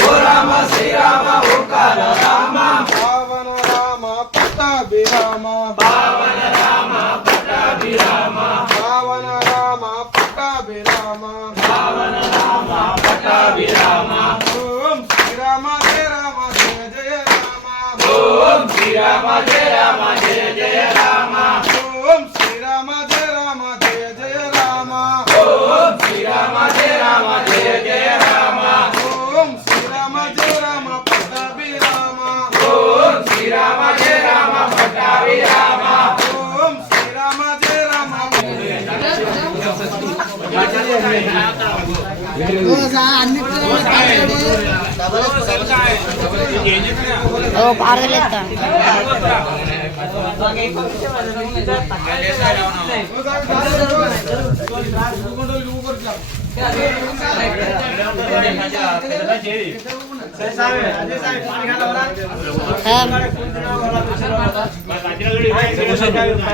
ఓ రామ శ్రీరామ ఓంకార రామ పావన రామ పట్టాభిరామ పావన రామ పట్టాభిరామ పావన రామ పట్టాభిరామ పావన రామ పట్టాభిరామ ఓం శ్రీరామ జయ రామ జయ జయ రామ ఓం శ్రీరామ జయ రామ జయ జయ రామ ఓం శ్రీరామ జయ రామ జయ జయ రామ ఓం శ్రీరామ జయ రామ జయ జయ రామ ఓం శ్రీరామ జయ రామ పట్టాభిరామ ఓం శ్రీరామ జయ రామ పట్టాభిరామ ఓం శ్రీరామ జయ రామ పారదలేస్తా